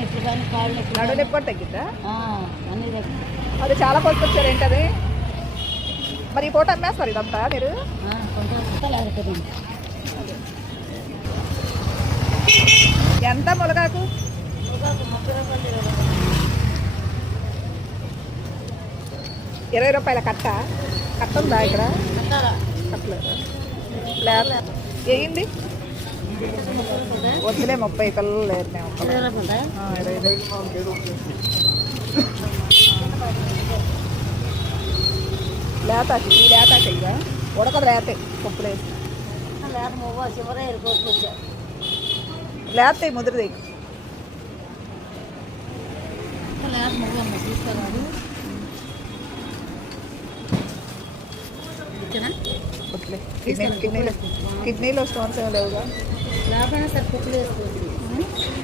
నొప్పి కానీ కాళ్ళు నొప్పి నడు నొప్పి కూడా తగ్గిందా? అన్నీ తగ్గింది. అది చాలా కొనుక్కొచ్చారు ఏంటది? మరి ఈ పూట అమ్మేస్తారు ఇదంతా మీరు? లేకపోతే ఎంత ములగాకు? 20 రూపాయల కట్ట. కట్ట ఉందా ఇక్కడ? కట్టలేదు. లేదు వేయండి. వద్దులే 30 కళ్ళు లేదు. మేము 25 లేత ఈ లేత ఇక ఉడకదు. లేతే పప్పులు వేసి లేత ముదిరిది. కిడ్నీలో స్టోన్స్ ఏమి లేవుగా. లేకపోయినా సరే పప్పులు వేసుకోవచ్చు.